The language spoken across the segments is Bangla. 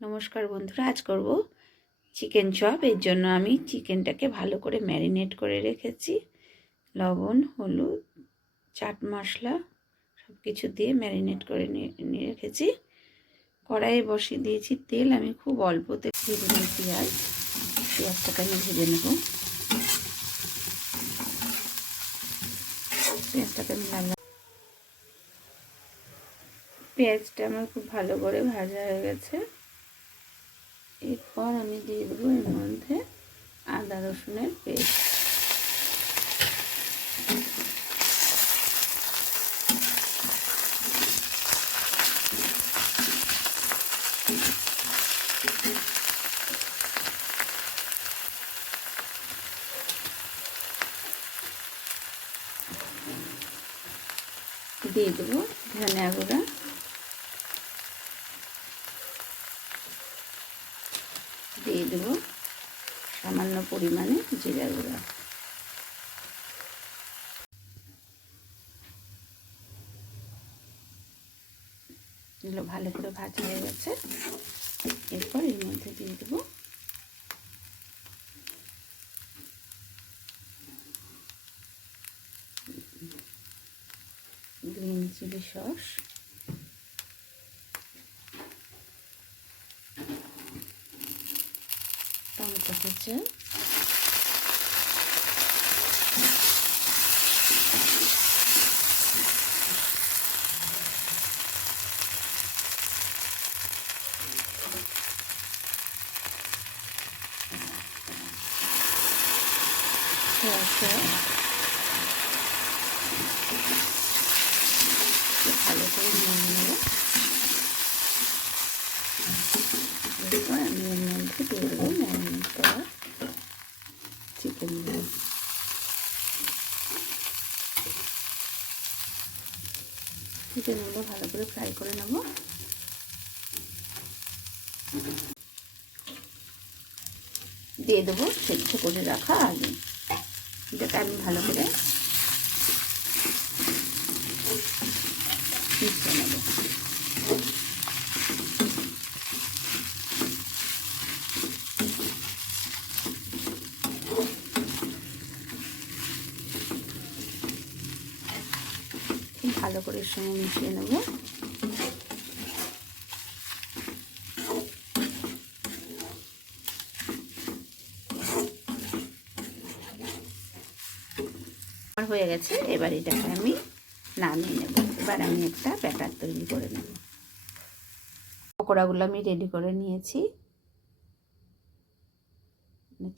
নমস্কার বন্ধুরা, আজ করব চিকেন চপ। এর জন্য আমি চিকেনটাকে ভালো করে ম্যারিনেট করে রেখেছি। লবণ, হলুদ, চাট মশলা সব কিছু দিয়ে ম্যারিনেট করে নিয়ে রেখেছি। কড়াইয়ে বসিয়ে দিয়েছি তেল। আমি খুব অল্প তেল দিয়ে দিলাম পেঁয়াজটাকে আমি ভেজে নেব। পেঁয়াজটাকে আমি পেঁয়াজটা আমার খুব ভালো করে ভাজা হয়ে গেছে। এরপর আমি দিয়ে দেবো এর মধ্যে আদা রসুনের পেস্ট। দিয়ে দেবো ধনিয়া গুঁড়া, দিয়ে দেবো সামান্য পরিমাণে জিরা গুঁড়া। এগুলো ভালো করে ভাজা হয়ে গেছে। এরপর এর মধ্যে দিয়ে দেবো green chilli sauce, tomato ketchup, soya sauce, ভালো করে নিয়ে নেব। এরপর আমি এর মধ্যে দিয়ে দেবো ম্যারিনেট করা চিকেনগুলো। চিকেনগুলো ভালো করে ফ্রাই করে নেব। দিয়ে দেবো সেদ্ধ করে রাখা আলু, যেটা আমি ভালো করে মিশিয়ে নেব। ভালো করে এর সঙ্গে মিশিয়ে নেব। আমার হয়ে গেছে। এবার এটাকে আমি নামিয়ে নেব। এবার আমি একটা ব্যাটার তৈরি করে নেব। পকোড়াগুলো আমি রেডি করে নিয়েছি।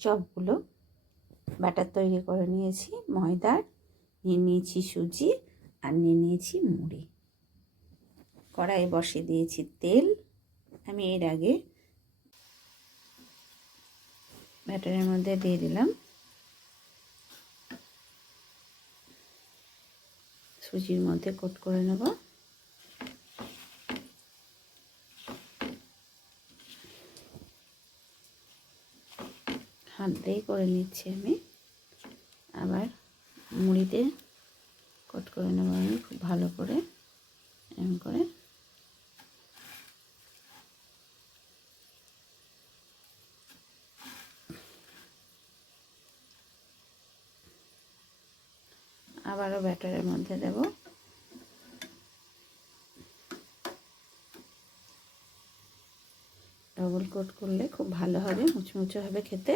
চপগুলো ব্যাটার তৈরি করে নিয়েছি ময়দার, নিয়ে নিয়েছি সুজি আর নিয়ে নিয়েছি মুড়ি। কড়াইয়ে বসিয়ে দিয়েছি তেল। আমি এর আগে ব্যাটারের মধ্যে দিয়ে দিলাম সুজির মধ্যে কোট করে নেব। হাত দিয়েই করে নিচ্ছি আমি। আবার মুড়িতে কোট করে নেব আমি খুব ভালো করে, এমন করে। আবারও ব্যাটারের মধ্যে দেব। ডবল কোট করলে খুব ভালো হবে, মুচমুচে হবে খেতে।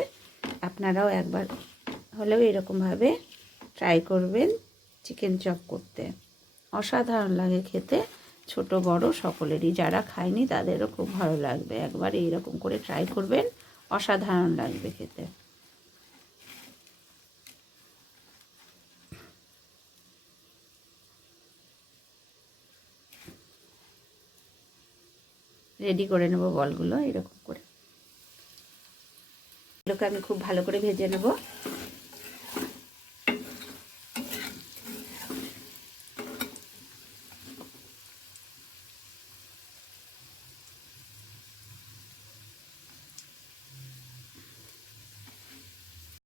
আপনারাও একবার হলেও এরকমভাবে ট্রাই করবেন চিকেন চপ করতে। অসাধারণ লাগে খেতে, ছোট বড় সকলেরই। যারা খায়নি তাদেরও খুব ভালো লাগবে। একবার এইরকম করে ট্রাই করবেন, অসাধারণ লাগবে খেতে। রেডি করে নেব বলগুলো এরকম করে। এগুলোকে আমি খুব ভালো করে ভেজে নেব।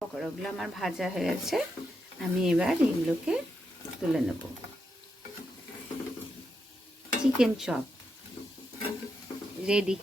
পকোড়াগুলো আমার ভাজা হয়ে গেছে। আমি এবার এগুলোকে তুলে নেব। Chicken chop ready.